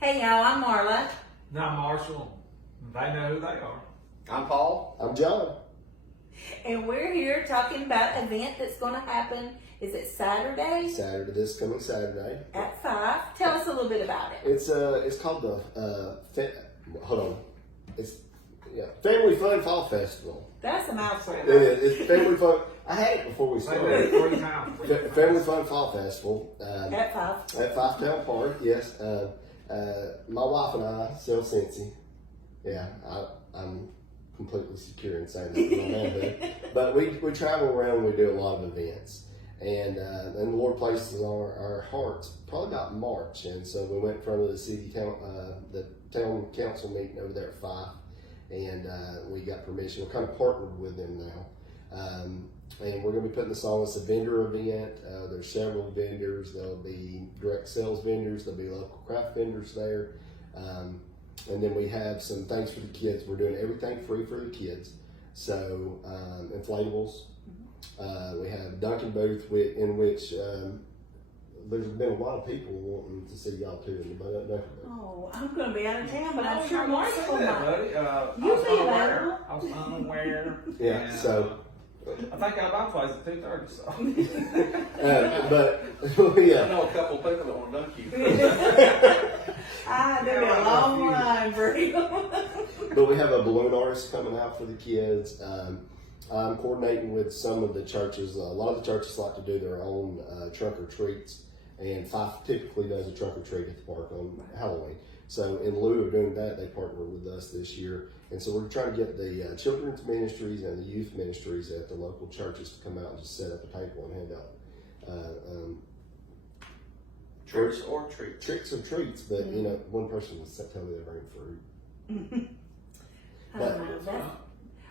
Hey y'all, I'm Marla. Now Marshall, they know who they are. I'm Paul. I'm John. And we're here talking about an event that's going to happen. Is it Saturday? This coming Saturday. At 5. Tell us a little bit about it. It's called the Family Fun Fall Festival. That's a mouthful. It's Family Fun. I had it before we They did started. it 3 times. Family Fun Fall Festival At 5. at Five Town Park. Yes. My wife and I sell Cincy. Yeah, I'm completely secure in saying that. My man did. But we travel around and we do a lot of events. And the Lord places our hearts probably about March. And so we went in front of the town council meeting over there at 5. And we got permission. We're kind of partnered with them now. And we're going to be putting this on. It's a vendor event. There's several vendors. There'll be direct sales vendors. There'll be local craft vendors there. And then we have some things for the kids. We're doing everything free for the kids. So inflatables. We have Dunkin' booth in which there's been a lot of people wanting to see y'all too in the Dunkin' booth. Oh, I'm going to be out of town, but I'm I sure Marshall that, might. buddy. I You was be unaware. available. I was unaware. Yeah, And, so. I think I got my place at 2:30. So. But I yeah, know a couple people that want to dunk you. There'll be a long line for you. but we have a balloon artist coming out for the kids. I'm coordinating with some of the churches. A lot of the churches like to do their own trunk or treats, and Fife typically does a trunk or treat at the park on Halloween. So in lieu of doing that, they partner with us this year. And so we're trying to get the children's ministries and the youth ministries at the local churches to come out and just set up a table and hand out Tricks or treats? tricks or treats. But you know, one person was telling me they bring fruit. I don't know.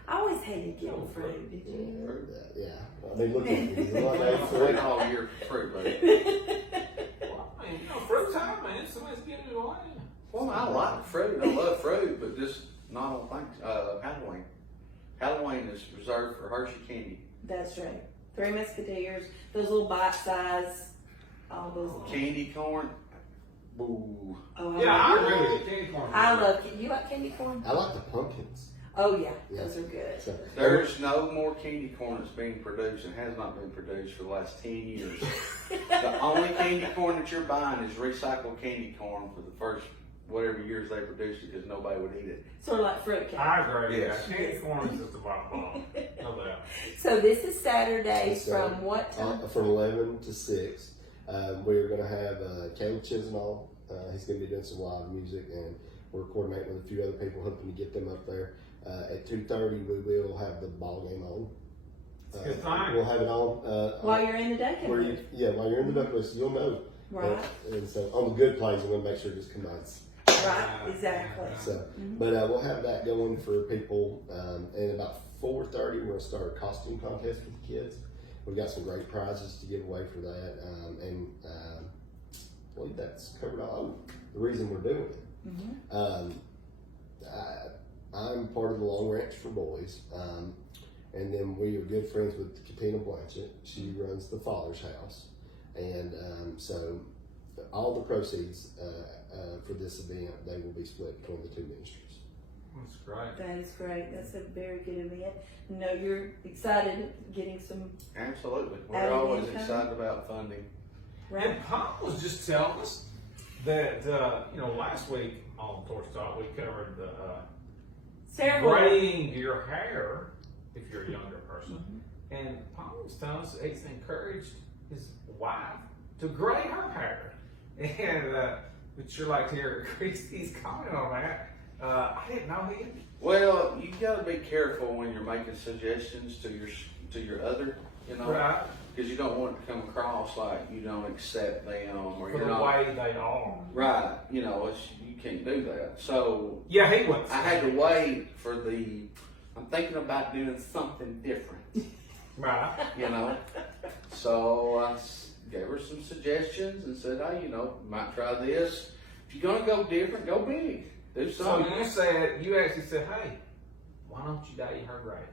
I always hated getting fruit. Did you? Heard that? Yeah. I mean, look at me. I don't wait all year for fruit, buddy. Well, I mean, fruit time, man. Somebody's giving it away. Well, I like fruit. I love fruit, but just not on Halloween. Halloween is reserved for Hershey candy. That's right. 3 Musketeers, those little bite size, all those. Candy corn. Boo. Oh, Yeah, I love agree it. with you. Candy corn. I love it. You like candy corn? I like the pumpkins. Oh yeah, those are good. So, There's no more candy corn that's being produced and has not been produced for the last 10 years. The only candy corn that you're buying is recycled candy corn for the first whatever years they produced it because nobody would eat it. Sort of like fruitcake. I agree. Yes. Yeah, candy corn is just a bottom. No doubt. So this is Saturday So, from what time? From 11 to 6. We're going to have Caleb Chisenall. He's going to be doing some live music, and we're coordinating with a few other people, hoping to get them up there. At 2:30, we will have the ball game on. Good time. We'll have it on. While you're in the day While you're in the duck list, you'll know. Right. And so on the good plays, I'm going to make sure it just combines. Right, exactly. So, but we'll have that going for people. And about 4:30, we're going to start a costume contest with the kids. We've got some great prizes to give away for that. I believe that's covered all. The reason we're doing it. I'm part of the Long Ranch for Boys. And then we are good friends with Katina Blanchett. She runs the Father's House. And so all the proceeds for this event, they will be split between the two ministries. That's great. That is great. That's a very good event. No, you're excited getting some. Absolutely. We're Added always income? excited about funding. Right. And Paul was just telling us that, last week on Torch Talk, we covered the Several. braiding your hair if you're a younger person. And Paul was telling us that he's encouraged his wife to gray her hair. And would sure like to hear Christy's comment on that. I didn't know him. Well, you got to be careful when you're making suggestions to your other, Right. because you don't want it to come across like you don't accept them or For you're the not way they are. right. You can't do that. So Yeah, he was. I had to wait for I'm thinking about doing something different, Right. So I gave her some suggestions and said, hey, might try this. If you're gonna go different, go big. Do So something. you actually said, hey, why don't you dye your hair gray?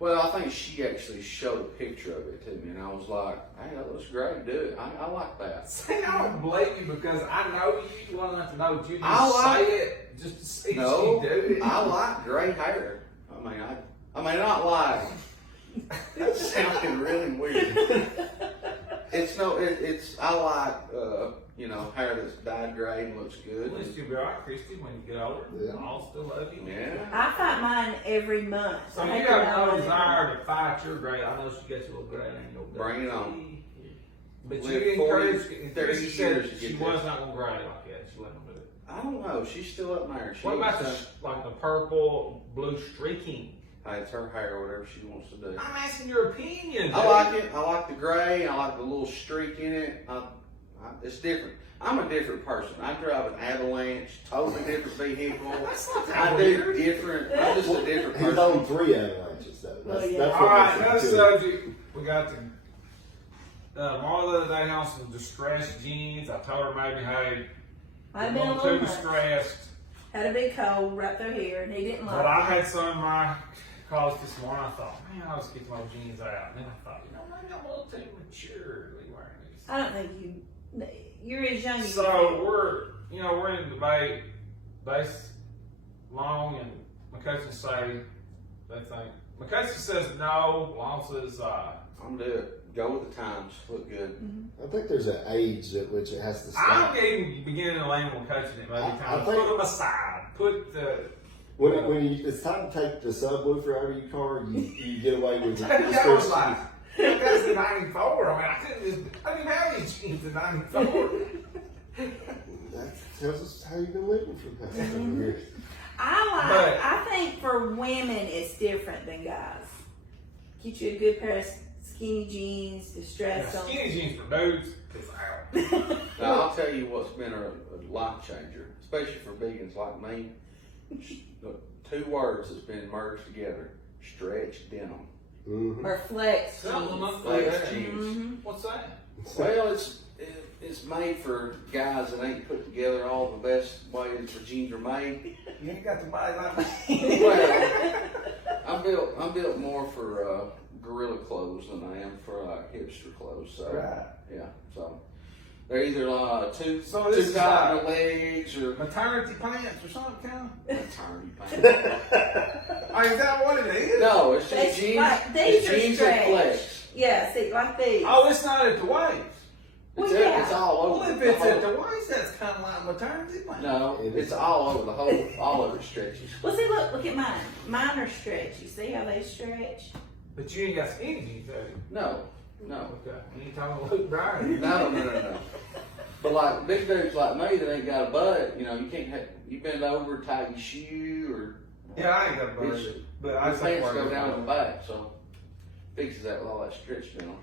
Well, I think she actually showed a picture of it to me, and I was like, "Hey, that looks great. Do it. I like that." See, I don't blame you because I know you well enough to know you didn't I like- say it just to see No, you do it. I like gray hair. I mean, not like. That's sounding really weird. It's I like hair that's dyed gray and looks good. At least you'll be alright, Christy, when you get older. Yeah. I'll still love you. Yeah. I fight mine every month. So I you hate have to no know desire to fight your gray. I know she gets you a little gray and you'll Bring it on. But Live you 40, encouraged, 30 Christy said years to she get was this. not going to gray like that. She let them do it. I don't know. She's still up there. What about the purple, blue streaking? It's her hair, whatever she wants to do. I'm asking your opinion. I like it. I like the gray. I like the little streak in it. It's different. I'm a different person. I drive an Avalanche, totally different vehicle. That's not that I weird. do different. I'm just a different He's person. on 3 avalanches though. Well, yeah. That's All what right, makes next it good. subject. We got the Marla the other day on some distressed jeans. I told her maybe, hey, I've you're been a too little much. distressed. Had a big cold right through here, and he didn't like But I it. had some of my college this morning. I thought, man, I'll just get my jeans out. And then I thought, maybe I'm a little too maturely wearing these. I don't think you're as young as So we're in debate, base long, and McCutcheon say they think. McCutcheon says no. Long says I'm do it. Go with the times. Look good. I think there's an age at which it has to I stop. don't even begin to lane McCutcheon it maybe I time. think- Put them aside. Put the When it's time to take the subwoofer out of your car, you get away with it. I was like, that's the 94. I mean, I didn't have any jeans in 94. That tells us how you've been living for the past several years. I think for women it's different than guys. Get you a good pair of skinny jeans, distressed on. Skinny jeans for dudes, it's out. Now, I'll tell you what's been a life changer, especially for vegans like me. The 2 words that's been merged together: stretch denim. Mm-hmm. Or flex Something jeans. like Flex that. jeans. Mhm. What's that? Well, it's made for guys that ain't put together all the best ways for jeans are made. You ain't got the body like me. Well, I'm built more for gorilla clothes than I am for hipster clothes. So Right. yeah, so they're either too So this is tight in like- the legs or Maternity pants or something kind maternity pants. of? Oh, is that what it is? No, it's just It's jeans. like- these It's are jeans and stretch. flex. Yeah, see, like these. Oh, it's not at the waist. It's, Well, yeah. it's all over. Well, if the it's at whole- the waist, that's kind of like maternity pants. No, It it's is. all over the whole. All over it stretches. Well, see, look at mine. Mine are stretchy. See how they stretch? But you ain't got skinny jeans, have you? No. Okay. You ain't talking about Luke Bryan. No. But like big dudes like me that ain't got a butt, you can't have. You bend over, tie your shoe, or Yeah, I ain't got a It's- budget. But I your just pants go down the back. So fixes that with all that stretch down.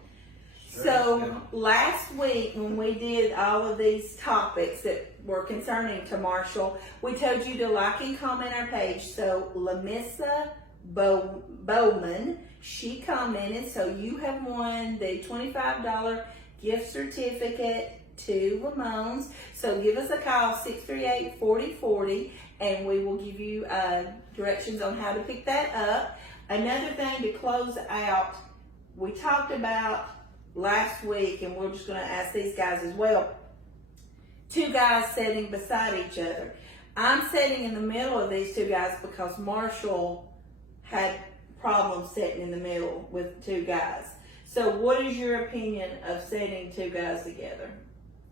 So last week when we did all of these topics that were concerning to Marshall, we told you to like and comment our page. So Lamissa Bowman, she commented, so you have won the $25 gift certificate to Lamone's. So give us a call, 638-4040, and we will give you directions on how to pick that up. Another thing to close out, we talked about last week, and we're just going to ask these guys as well. 2 guys sitting beside each other. I'm sitting in the middle of these 2 guys because Marshall had problems sitting in the middle with 2 guys. So what is your opinion of sitting 2 guys together?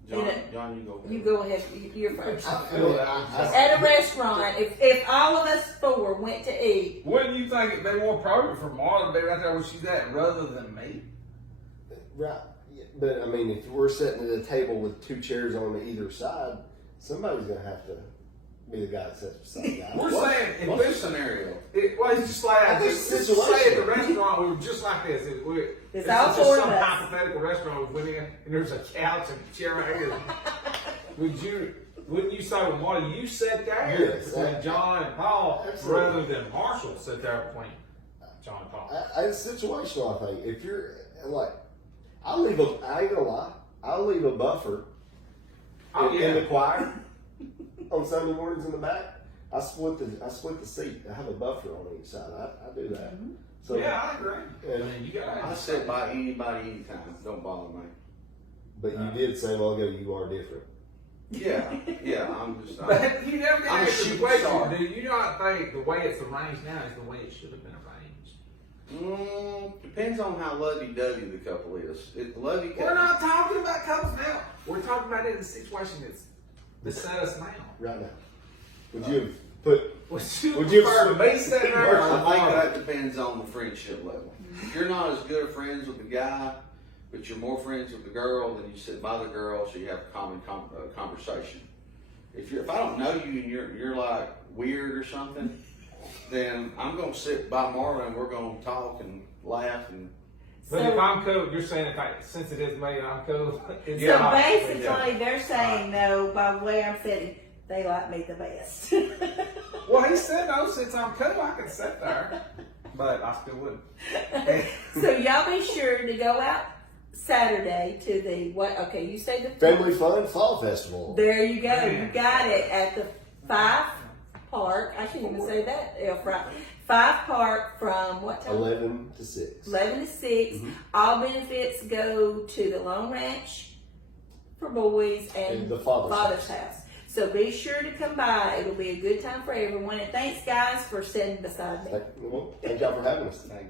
John, you go. You go ahead, you're first. I At a restaurant, if all of us 4 went to eat, Wouldn't you think it'd be more appropriate for Marla to be right there where she's at rather than me? Right. Yeah, but I mean, if we're sitting at a table with 2 chairs on either side, somebody's gonna have to be the guy that sits beside the guy. We're saying if What's the this scenario? well, it's just like I think just situation. say at the restaurant we were just like this. It's all just 4 some of us. hypothetical restaurant we went in and there's a couch and a chair right here. Wouldn't you say, well, Marty, you sit there Yes, between John and Paul absolutely. rather than Marshall sit there between John and Paul? It's situational, I think. If you're like, I ain't gonna lie, I'll leave a buffer Oh, in yeah. the choir on Sunday mornings in the back. I split the seat. I have a buffer on each side. I do that. So Yeah, I agree. and, I mean, you gotta. I sit by anybody anytime. Don't bother me. but you did say a while ago you are different. Yeah, I'm just. But you never I'm a answer the shooting question. star. Do you not think the way it's arranged now is the way it should have been arranged? Depends on how lovey-dovey the couple is. If the lovey couple, We're not talking about couples now. We're talking about it in the situation that's set us now. Right now, would you have put? Would you prefer to be sitting there or I think Marvin? that depends on the friendship level. If you're not as good of friends with the guy, but you're more friends with the girl, then you sit by the girl so you have a common conversation. If I don't know you and you're like weird or something, then I'm gonna sit by Marvin and we're gonna talk and laugh and. But if I'm cool, you're saying since it is me, I'm cool. So basically, they're saying though, by the way I'm sitting, they like me the best. Well, he said no. Since I'm cool, I can sit there, but I still wouldn't. So y'all be sure to go out Saturday to the what? Okay, you say the Family Fun Fall Festival. There you go. You got it at the 5 Park. I shouldn't even say that. Right. 5 Park from what time? 11 to 6. 11 to 6. All benefits go to the Lone Ranch for boys and the Father's House. So be sure to come by. It'll be a good time for everyone. And thanks, guys, for sitting beside me. Thank y'all for having us. Thank you.